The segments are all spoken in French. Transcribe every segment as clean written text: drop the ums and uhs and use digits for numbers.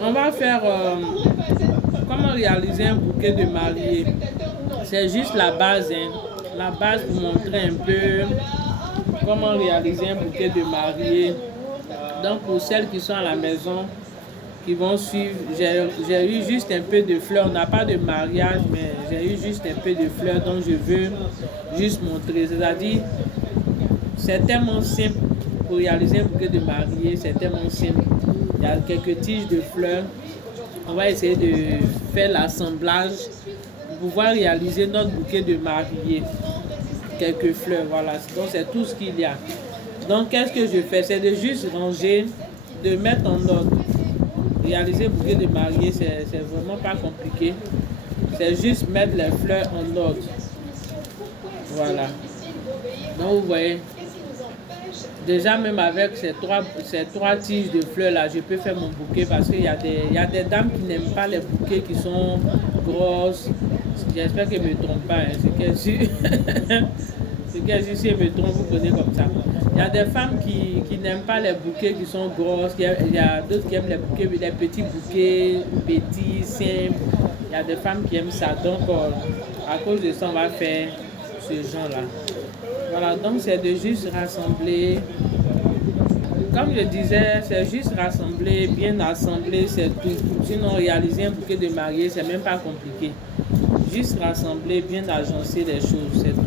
On va faire comment réaliser un bouquet de mariée. C'est juste la base, hein. La base pour montrer un peu comment réaliser un bouquet de mariée. Donc pour celles qui sont à la maison, qui vont suivre, j'ai eu juste un peu de fleurs. On n'a pas de mariage, mais j'ai eu juste un peu de fleurs, donc je veux juste montrer. C'est-à-dire, c'est tellement simple pour réaliser un bouquet de mariée, c'est tellement simple. Il y a quelques tiges de fleurs. On va essayer de faire l'assemblage pour pouvoir réaliser notre bouquet de mariée. Quelques fleurs, voilà. Donc c'est tout ce qu'il y a. Donc qu'est-ce que je fais? C'est de juste ranger, de mettre en ordre. Réaliser un bouquet de mariée, c'est vraiment pas compliqué. C'est juste mettre les fleurs en ordre. Voilà. Donc vous voyez, déjà même avec ces trois tiges de fleurs là, je peux faire mon bouquet parce qu'il y a des dames qui n'aiment pas les bouquets qui sont grosses. J'espère qu'elles ne me trompent pas. Hein. C'est qu'elles si elles me trompent, vous prenez comme ça. Il y a des femmes qui n'aiment pas les bouquets qui sont grosses. Il y a d'autres qui aiment les bouquets, les petits bouquets, petits, simples. Il y a des femmes qui aiment ça. Donc, à cause de ça, on va faire ce genre-là. Voilà, donc c'est de juste rassembler. Comme je disais, c'est juste rassembler, bien assembler, c'est tout. Sinon, réaliser un bouquet de mariée, c'est même pas compliqué. Juste rassembler, bien agencer les choses, c'est tout.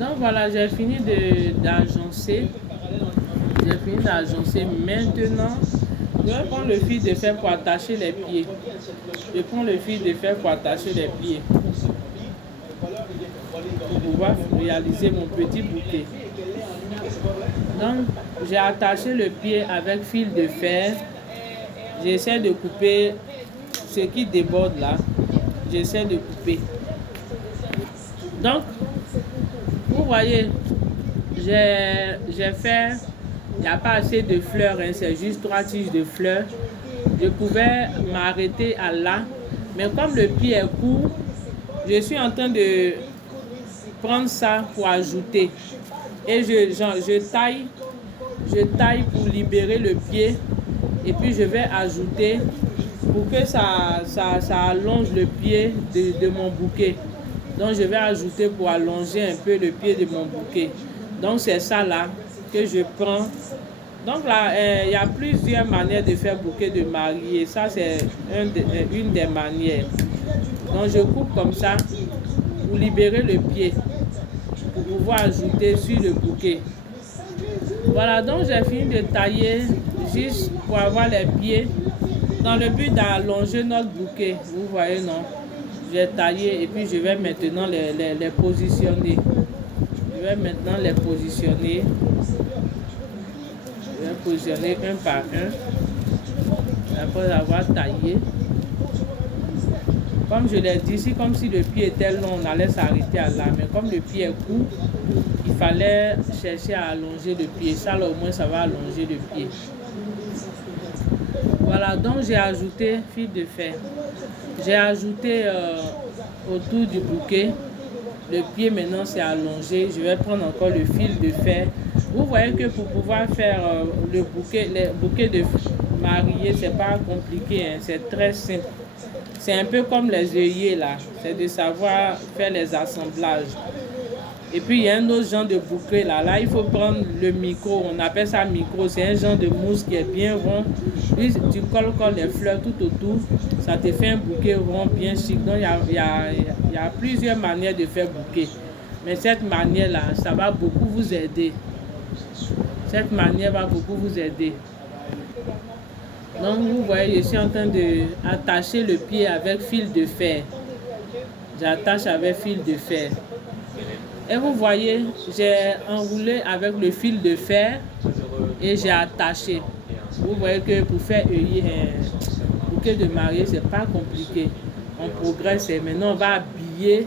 Donc voilà, j'ai fini d'agencer. J'ai fini d'agencer. Maintenant, je vais prendre le fil de fer pour attacher les pieds. Je prends le fil de fer pour attacher les pieds. Pour pouvoir réaliser mon petit bouquet. Donc, j'ai attaché le pied avec fil de fer. J'essaie de couper ce qui déborde là. J'essaie de couper. Donc, vous voyez, j'ai fait, il n'y a pas assez de fleurs, hein, c'est juste 3 tiges de fleurs. Je pouvais m'arrêter à là, mais comme le pied est court, je suis en train de prendre ça pour ajouter. Et je taille pour libérer le pied. Et puis je vais ajouter pour que ça allonge le pied de mon bouquet. Donc je vais ajouter pour allonger un peu le pied de mon bouquet. Donc c'est ça là que je prends. Donc là, il y a plusieurs manières de faire bouquet de mariée. Ça c'est une des manières. Donc je coupe comme ça pour libérer le pied. Pour pouvoir ajouter sur le bouquet. Voilà, donc j'ai fini de tailler juste pour avoir les pieds dans le but d'allonger notre bouquet. Vous voyez, non? J'ai taillé et puis je vais maintenant les positionner. Je vais maintenant les positionner. Je vais positionner un par un après avoir taillé. Comme je l'ai dit, c'est comme si le pied était long, on allait s'arrêter à là. Mais comme le pied est court, il fallait chercher à allonger le pied. Ça, là, au moins, ça va allonger le pied. Voilà, donc j'ai ajouté fil de fer. J'ai ajouté autour du bouquet. Le pied, maintenant, c'est allongé. Je vais prendre encore le fil de fer. Vous voyez que pour pouvoir faire les bouquets de mariée, c'est pas compliqué, hein, c'est très simple. C'est un peu comme les œillets là, c'est de savoir faire les assemblages. Et puis il y a un autre genre de bouquet là. Là, il faut prendre le micro, on appelle ça micro. C'est un genre de mousse qui est bien rond. Puis tu colles les fleurs tout autour. Ça te fait un bouquet rond bien chic. Donc il y a plusieurs manières de faire bouquet. Mais cette manière là, ça va beaucoup vous aider. Cette manière va beaucoup vous aider. Donc vous voyez, je suis en train d'attacher le pied avec fil de fer. J'attache avec fil de fer. Et vous voyez, j'ai enroulé avec le fil de fer et j'ai attaché. Vous voyez que pour faire un bouquet de mariée, c'est pas compliqué. On progresse et maintenant on va habiller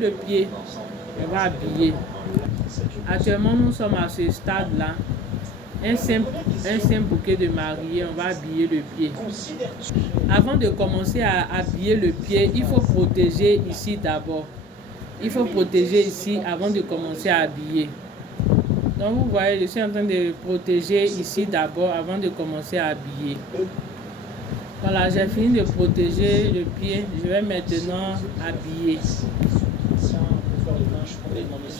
le pied. On va habiller. Actuellement, nous sommes à ce stade-là. Un simple bouquet de mariée, on va habiller le pied. Avant de commencer à habiller le pied, il faut protéger ici d'abord. Il faut protéger ici avant de commencer à habiller. Donc vous voyez, je suis en train de protéger ici d'abord avant de commencer à habiller. Voilà, j'ai fini de protéger le pied. Je vais maintenant habiller.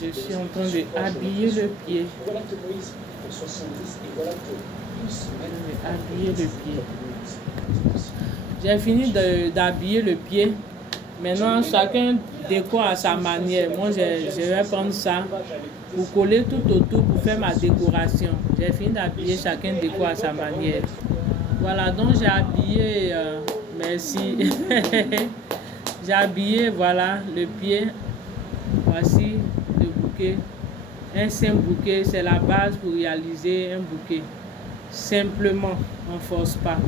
Je suis en train de habiller le pied. Habiller le pied. J'ai fini d'habiller le pied. Maintenant, chacun décore à sa manière. Moi, je vais prendre ça pour coller tout autour pour faire ma décoration. J'ai fini d'habiller, chacun décore à sa manière. Voilà, donc j'ai habillé, merci. J'ai habillé, voilà, le pied. Voici le bouquet. Un simple bouquet, c'est la base pour réaliser un bouquet. Simplement, on ne force pas.